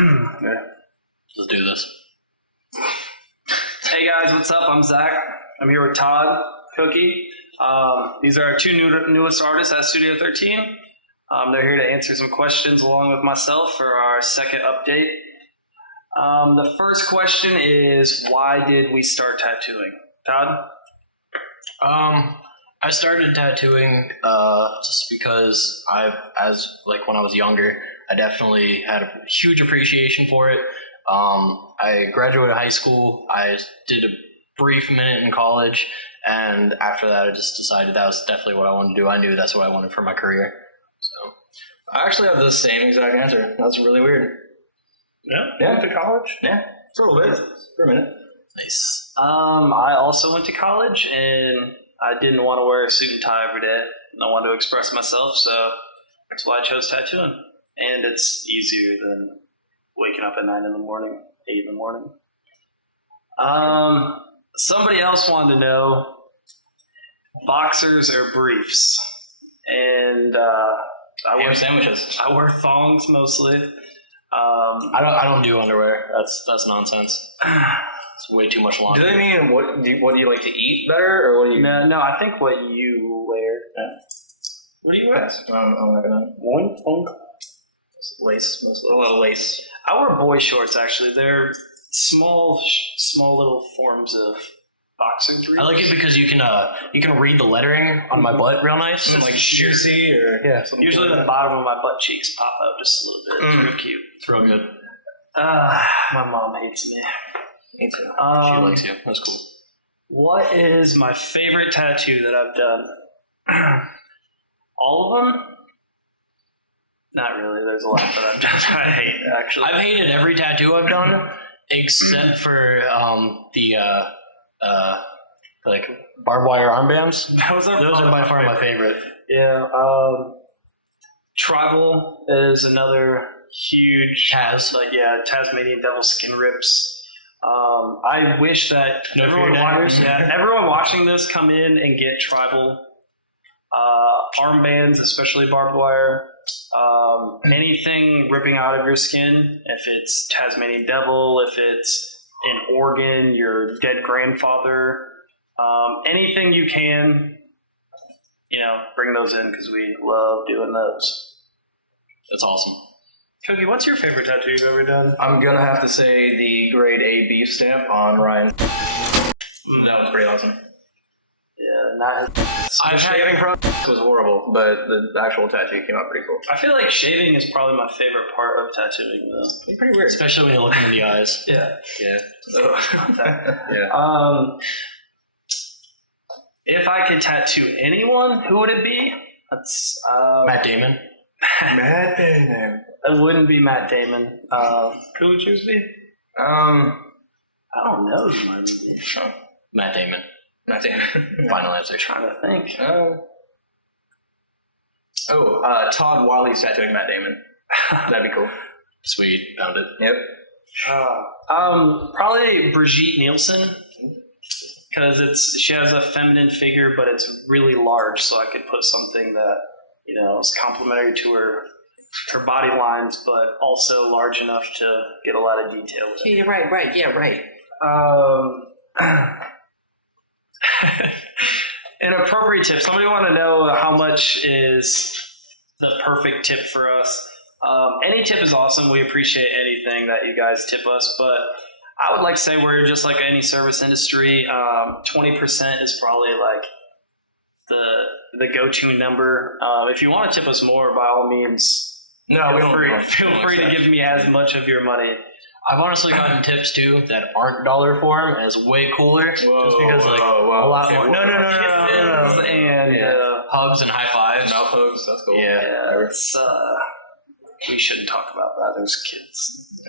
Yeah. Let's do this. Hey guys, what's up? I'm Zach. I'm here with Todd, Cookie. These are our two newest artists at Studio 13. They're here to answer some questions along with myself for our second update. The first question is, why did we start tattooing? Todd? I started tattooing just because when I was younger, I definitely had a huge appreciation for it. I graduated high school. I did a brief minute in college, and after that, I just decided that was definitely what I wanted to do. I knew that's what I wanted for my career. So, I actually have the same exact answer. That's really weird. Yeah? Went to college? Yeah. For a little bit. For a minute. nice. I also went to college, and I didn't want to wear a suit and tie every day. I wanted to express myself, so that's why I chose tattooing. And it's easier than waking up at 9 in the morning, 8 in the morning. Somebody else wanted to know, boxers or briefs? And I wear sandwiches. I wear thongs mostly. I don't do underwear. That's nonsense. It's way too much Do laundry. they mean what do you like to eat better, or what do you? No, I think what you wear. What do you wear? I'm not gonna. One. Lace, a lot of lace. I wear boy shorts actually. They're small little forms of boxer briefs. I like it because you can read the lettering on my butt real nice. Like juicy or something. Usually the bottom of my butt cheeks pop out just a little bit. It's real cute. It's real good. My mom hates me. Me too. She likes you. That's cool. What is my favorite tattoo that I've done? All of them? Not really. There's a lot that I've done that I hate, actually. I've hated every tattoo I've done except for the like barbed wire armbands. Those are by far my favorite. Yeah. Tribal is another huge Tasmanian devil skin rips. I wish that everyone watching this come in and get tribal armbands, especially barbed wire. Anything ripping out of your skin, if it's Tasmanian devil, if it's an organ, your dead grandfather, anything you can, bring those in because we love doing those. That's awesome. Cookie, what's your favorite tattoo you've ever done? I'm gonna have to say the grade A beef stamp on Ryan. That was pretty awesome. Yeah, not. The shaving process was horrible, but the actual tattoo came out pretty cool. I feel like shaving is probably my favorite part of tattooing, though. It's pretty weird. Especially when you're looking in the eyes. Yeah. Yeah. If I could tattoo anyone, who would it be? That's Matt Damon. Matt Damon. It wouldn't be Matt Damon. Who would yours be? I don't know who mine would be. Matt Damon. Matt Damon. Final answer. Trying to think. Todd Wally's tattooing Matt Damon. That'd be cool. Sweet. Found it. Yep. Probably Brigitte Nielsen, because she has a feminine figure, but it's really large, so I could put something that is complementary to her body lines, but also large enough to get a lot of detail with it. Yeah, right. Yeah, right. An appropriate tip. Somebody want to know how much is the perfect tip for us. Any tip is awesome. We appreciate anything that you guys tip us, but I would like to say we're just like any service industry. 20% is probably like the go-to number. If you want to tip us more, by all means, feel free to give me as much of your money. I've honestly gotten tips too that aren't dollar form, and it's way cooler. Just because a lot more. No. And hugs and high fives. Mouth hugs. That's cool. Yeah, it's we shouldn't talk about that. There's kids.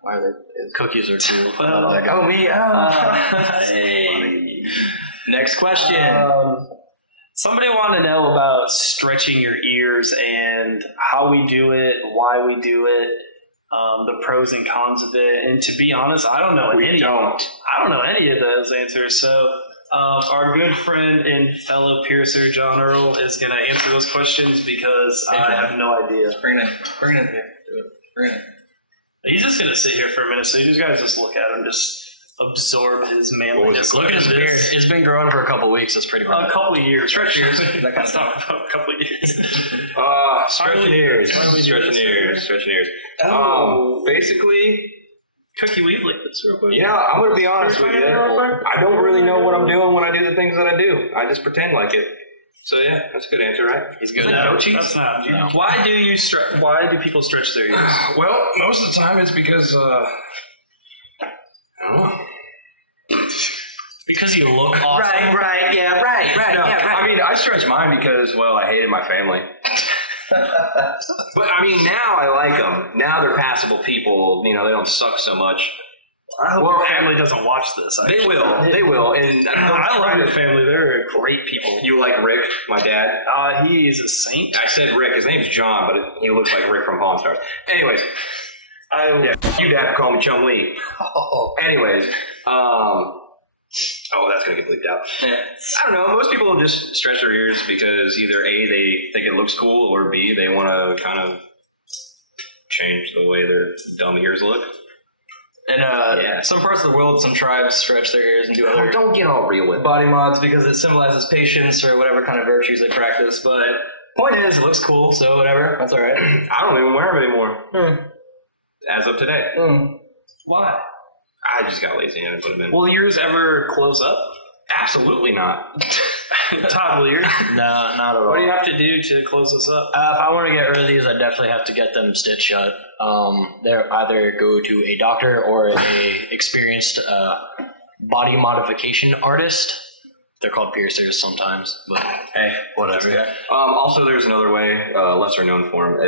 Why are they? Cookies are cool. Hey. Next question. Somebody wanted to know about stretching your ears and how we do it, why we do it, the pros and cons of it. And to be honest, I don't know any of those answers. So our good friend and fellow piercer, John Earl, is going to answer those questions because I have no idea. Bring it in here. Do it. Bring it in. He's just gonna sit here for a minute, so you guys just look at him, just absorb his manliness. Look at his beard. It's been growing for a couple weeks. It's pretty rough. A couple of years. Stretch years. Let's talk about a couple of years. Stretching ears. Stretching ears. Basically, Cookie, will you lick this real quick? yeah, I'm going to be honest with you. I don't really know what I'm doing when I do the things that I do. I just pretend like it. So yeah, that's a good answer, right? He's good. No, Coaches? that's not. No. Why do people stretch their ears? Well, most of the time it's because, I don't know. Because you look awesome. Right. No, I mean, I stretch mine because, well, I hated my family. But I mean, now I like them. Now they're passable people. You know, they don't suck so much. I hope your family doesn't watch this. They will. And I love your family. They're great people. You like Rick, my dad? He's a saint. I said Rick. His name's John, but he looks like Rick from Pawn Stars. Anyways, you dad call me Chum Lee. Anyways, that's gonna get bleeped out. I don't know. Most people just stretch their ears because either A, they think it looks cool, or B, they want to kind of change the way their dumb ears look. And some parts of the world, some tribes stretch their ears and do other Don't get all real with it. body mods because it symbolizes patience or whatever kind of virtues they practice. But point is, it looks cool, so whatever. That's all right. I don't even wear them anymore. As of today. Why? I just got lazy and put them in. Will yours ever close up? Absolutely not. Todd, will yours? No, not at all. What do you have to do to close this up? If I want to get rid of these, I definitely have to get them stitched shut. They're either go to a doctor or a experienced body modification artist. They're called piercers sometimes, but hey, whatever. Also, there's another way, lesser known form.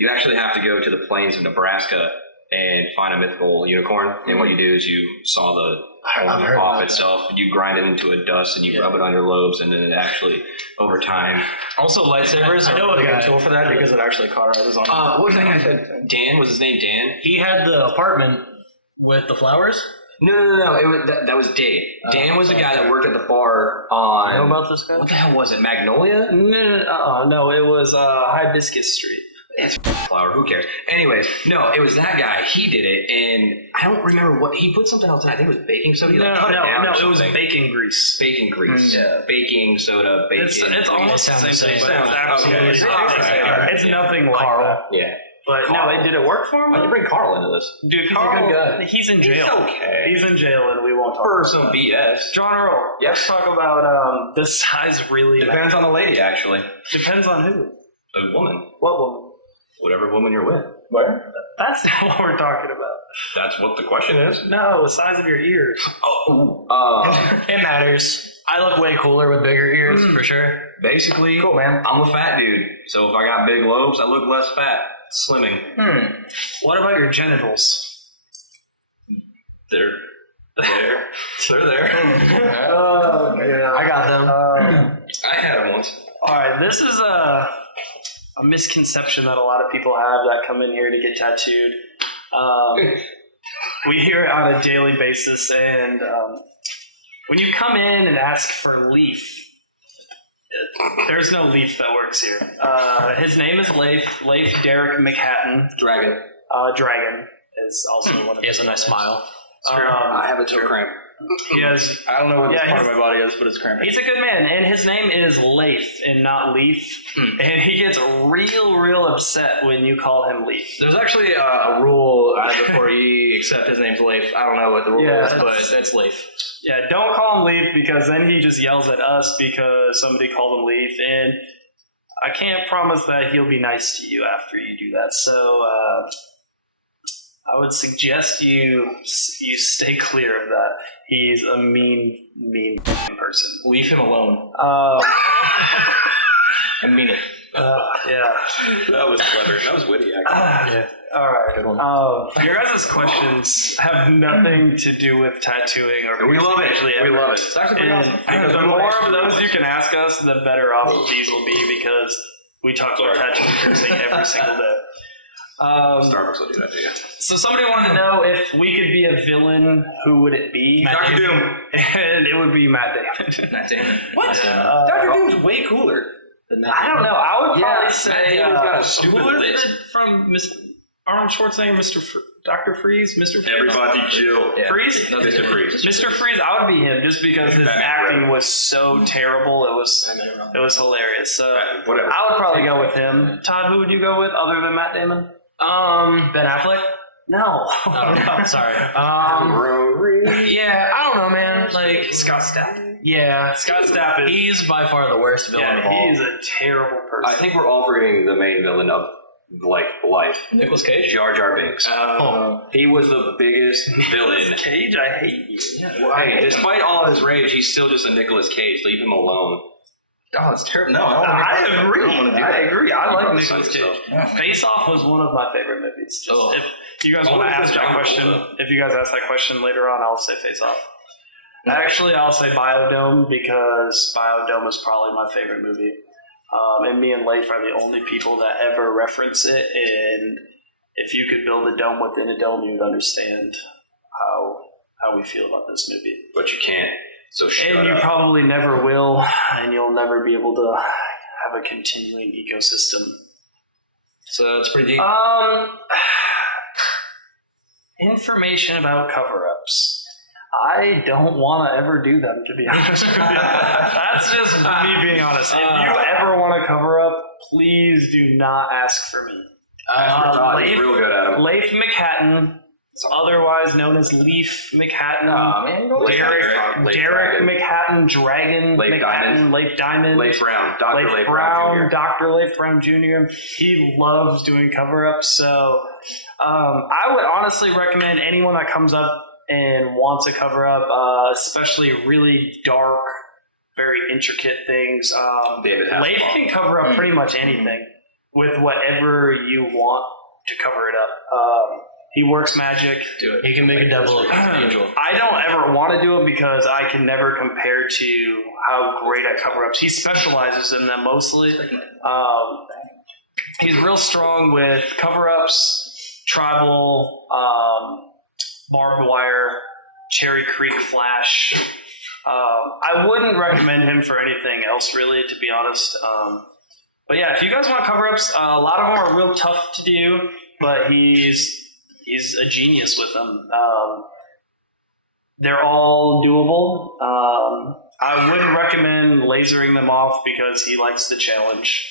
You actually have to go to the plains of Nebraska and find a mythical unicorn. And what you do is you saw the horn off itself, and you grind it into a dust, and you rub it on your lobes, and then it actually, over time. Also, lightsabers are a really good tool for that because it actually cauterizes on. What was that guy said? Dan? Was his name Dan? He had the apartment with the flowers. No. That was Dave. Dan was the guy that worked at the bar on. You know about this guy? What the hell was it? Magnolia? No, it was Hibiscus Street. It's flower. Who cares? Anyways, no, it was that guy. He did it, and I don't remember what he put something else in. I think it was baking soda. He, cut it down or it was something. bacon grease. Bacon grease. Yeah, baking soda. Bacon. It's almost the same thing, but it's absolutely Okay. it's nothing like Carl. that. Yeah. But Carl. did it work for him? Why'd you bring Carl into this? Dude, He's Carl, a good guy. he's in jail. He's okay. He's in jail, and we won't talk For about some that. BS. John Earl, let's talk about the size really Depends on the lady, actually. depends on who. A woman. What woman? Whatever woman you're with. Where? That's not what we're talking about. That's what the question is. No, the size of your ears. It matters. I look way cooler with bigger ears, for sure. Basically, Cool, man. I'm a fat dude. So if I got big lobes, I look less fat. Slimming. What about your genitals? They're there. They're there. I got them. I had them once. All right, this is a misconception that a lot of people have that come in here to get tattooed. We hear it on a daily basis, and when you come in and ask for Leaf, there's no Leaf that works here. His name is Leif Derek McHatton. Dragon. Dragon is also one of He has a nice smile. I have a toe cramp. He has. I don't know what Yeah, this part of he's- my body is, but it's cramping. He's a good man, and his name is Leif and not Leaf. And he gets real upset when you call him Leaf. There's actually a rule before you accept his name's Leif. I don't know what the rule Yeah, is, But but that's Leif. Yeah, don't call him Leaf because then he just yells at us because somebody called him Leaf, and I can't promise that he'll be nice to you after you do that. So I would suggest you stay clear of that. He's a mean person. Leave him alone. I mean it. Yeah. That was clever. That was witty, actually. All right. Good one. Your guys' questions have nothing to do with tattooing or We love it. actually We ever. love it. It's actually pretty awesome. And the more of those you can ask us, the better off these will be because we talk about tattooing piercing every single day. Starbucks will do that to you. So somebody wanted to know if we could be a villain, who would it be? Dr. Doom. And it would be Matt Damon. Matt Damon. What? Dr. Doom's way cooler. I don't know. I would probably say Matt Damon's got a stupid who is list. it from Miss? Arnold Schwarzenegger, Dr. Freeze, Mr. Freeze. Everybody chill. Yeah. Freeze? Mr. Freeze. Mr. Freeze, I would be him just because his acting was so terrible. It was hilarious. So Whatever. I would probably go with him. Todd, who would you go with other than Matt Damon? Ben Affleck. No. Oh, sorry. Yeah, I don't know, man. Like Scott Stapp. yeah, Scott Stapp is. he's by far the worst villain of all. He's a terrible person. I think we're all forgetting the main villain of life. Nicolas Cage. Jar Jar Binks. Oh. He was the biggest villain. Cage, I hate you. Hey, despite all his rage, he's still just a Nicolas Cage. Leave him alone. Oh, it's terrible. No, I agree. I agree. I like He Nicolas Cage. himself. Face Off was one of my favorite movies. Just Oh. if you guys Oh, want to it's ask that John question, Travolta. if you guys ask that question later on, I'll say Face Off. Actually, I'll say Biodome because Biodome is probably my favorite movie. And me and Leif are the only people that ever reference it. And if you could build a dome within a dome, you would understand how we feel about this movie. But you can't. So shut And you up. probably never will, and you'll never be able to have a continuing ecosystem. So it's pretty deep. Information about cover-ups. I don't want to ever do them, to be honest with you. That's just me being honest. If you ever want to cover up, please do not ask for me. Todd, he's Leif- real good at him. Leif McHatton, otherwise known as Leaf McHatton. Aw, man, don't Derek Dragon. McHatton, Dragon Leif McHatton, Diamond. Leif Diamond. Leif Brown. Dr. Leif Brown, Dr. Leif Brown Jr. He loves doing cover-ups, so I would honestly recommend anyone that comes up and wants a cover-up, especially really dark, very intricate things. David Leif Hasselhoff. can cover up pretty much anything with whatever you want to cover it up. He works magic. do it. He can make a devil look like an angel. I don't ever want to do them because I can never compare to how great at cover-ups. He specializes in them mostly. He's real strong with cover-ups, tribal, barbed wire, Cherry Creek Flash. I wouldn't recommend him for anything else, really, to be honest. But yeah, if you guys want cover-ups, a lot of them are real tough to do, but he's a genius with them. They're all doable. I wouldn't recommend lasering them off because he likes the challenge.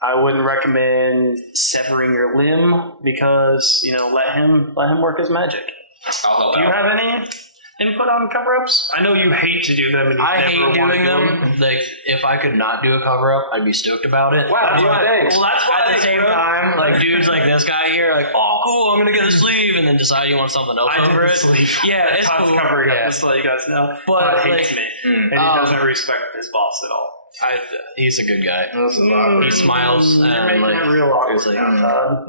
I wouldn't recommend severing your limb because let him work his magic. I'll help Do you out. have any input on cover-ups? I know you hate to do them. And you I never hate want to doing do them. Like, if I could not do a cover up, I'd be stoked about it. Wow, That's why, thanks. well, that's why At they the same throw- time, like dudes like this guy here, like, oh cool, I'm gonna get a sleeve, and then decide you want something else I over did the it. sleeve. Yeah, it's Todd's cool. covering up, Yeah. just to let you guys know. But, Todd hates like, me, and he um, doesn't respect his boss at all. He's a good guy. This is awkward. He smiles You're and making like, it real awkward it's like, now, Todd.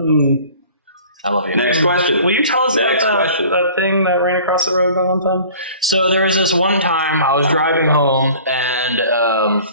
I love you. Next question. Will you tell us Next about question. that thing that ran across the road that one time? So there was this one time I was driving home, and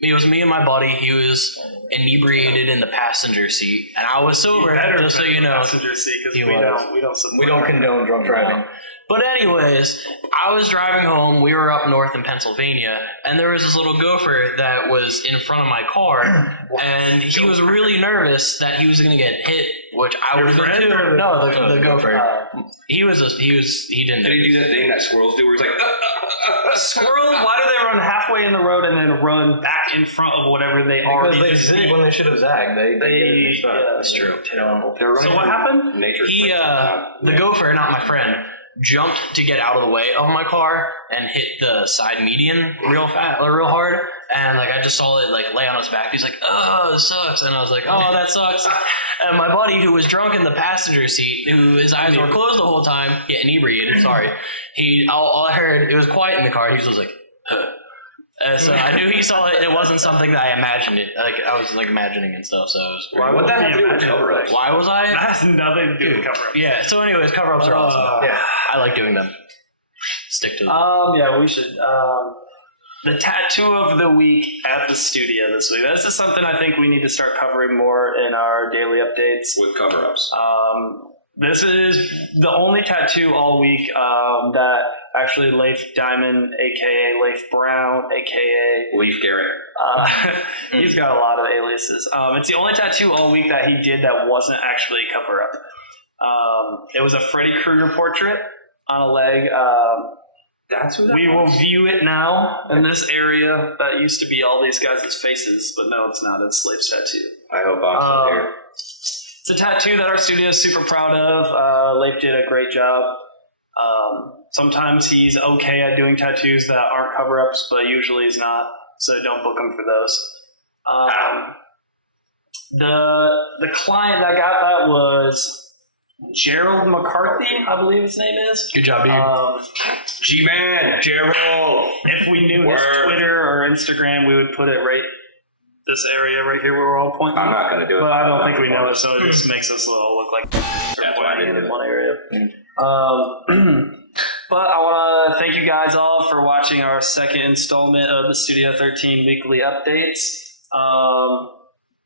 it was me and my buddy. He was inebriated in the passenger seat, and I was sober. Just so you know. passenger seat because He we was. don't condone drunk driving. But anyways, I was driving home. We were up north in Pennsylvania, and there was this little gopher that was in front of my car, and he was really nervous that he was going to get hit, which I Your was going friend to. or No, the the gopher. He didn't. Did he do that thing that squirrels do where he's like, Squirrels, why do they run halfway in the road and then run back in front of whatever they already Because they just zig did? when they should have zagged. They get their stuff. Yeah, That's true. They're So running what happened? Nature's He, the gopher, not my friend, jumped to get out of the way of my car and hit the side median real hard. And like I just saw it like lay on his back. He's like, "Oh, this sucks," and I was like, "Oh, that sucks." And my buddy, who was drunk in the passenger seat, who his eyes were closed the whole time, inebriated. Sorry, all I heard, it was quiet in the car. He was like, "Huh." So I knew he saw it. It wasn't something that I imagined it. Like I was like imagining and stuff. So it was Why What would that that have to do with imagine? cover-ups? why was I? That has nothing to do with cover-up. Yeah. So, anyways, cover-ups are awesome. Yeah. I like doing them. Stick to them. Yeah, we should. The tattoo of the week at the studio this week. This is something I think we need to start covering more in our daily updates. with cover-ups. This is the only tattoo all week that actually Leif Diamond, aka Leif Brown, aka Leaf Garrett. he's got a lot of aliases. It's the only tattoo all week that he did that wasn't actually a cover up. It was a Freddy Krueger portrait on a leg. That's who that We will view it now in this area that used to be all these guys' faces, but no, it's not. It's Leif's tattoo. I hope I'm still here. It's a tattoo that our studio is super proud of. Leif did a great job. Sometimes he's okay at doing tattoos that aren't cover-ups, but usually he's not, so don't book him for those. The client that got that was Gerald McCarthy, I believe his name is. Good job, G-Man, Gerald. If we knew his Word. Twitter or Instagram, we would put it right this area right here where we're all pointing. I'm not going to do it. But I don't think we know it, so it just makes us all look like we're why I pointing didn't in do one area. But I want to thank you guys all for watching our second installment of the Studio 13 weekly updates.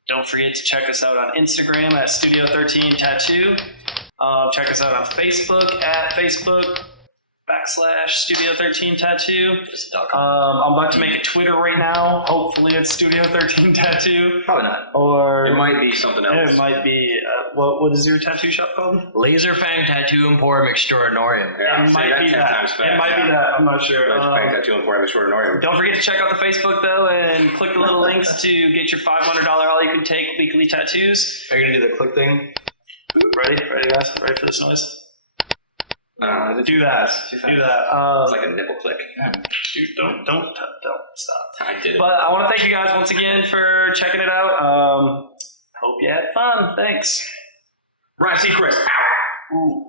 Don't forget to check us out on Instagram at Studio 13 Tattoo. Check us out on Facebook at Facebook/Studio 13 Tattoo. I'm about to make a Twitter right now. Hopefully it's Studio 13 Tattoo. Probably not. Or It might be something else. it might be, what is your tattoo shop called? Laser Fang Tattoo Emporium Extraordinarium. Yeah, It say might that be 10 that. times fast. It might be that. I'm not sure. Let's bank that to Emporium Extraordinarium. Don't forget to check out the Facebook though, and click the little links to get your $500 all you can take weekly tattoos. Are you gonna do the click thing? Ready guys? Ready for this noise? Do that. Too fast. Do that. It's like a nipple click. Dude, don't stop. I did it. But I want to thank you guys once again for checking it out. Hope you had fun. Thanks. Ryan Seacrest. Ow! Ooh.